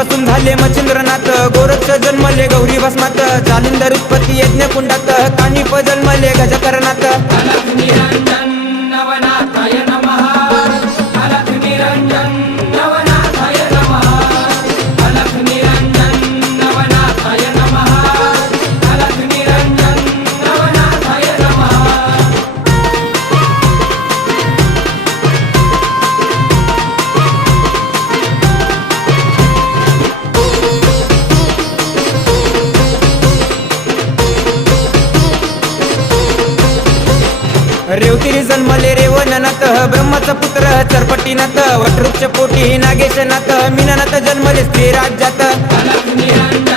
पासून झाले मच्छिंद्रनाथ, गोरक्ष जन्मले गौरी भस्मात, जालिंदर उत्पत्ती यज्ञ कुंडात, कानिप जन्मले गजकरणात. अलख निरंजन नवनाथाय नमः, अलख निरंजन नवनाथाय नमः, अलख निरंजन नवनाथाय नमः, अलख निरंजन नवनाथाय नमः. रेवतिरी जन्मले रेवणनाथ, ब्रह्माचा पुत्र चरपटीनाथ, वटवृक्ष पोटी नागेशनाथ, मीननाथ जन्मले स्त्री राज्यात. अलख निरंजन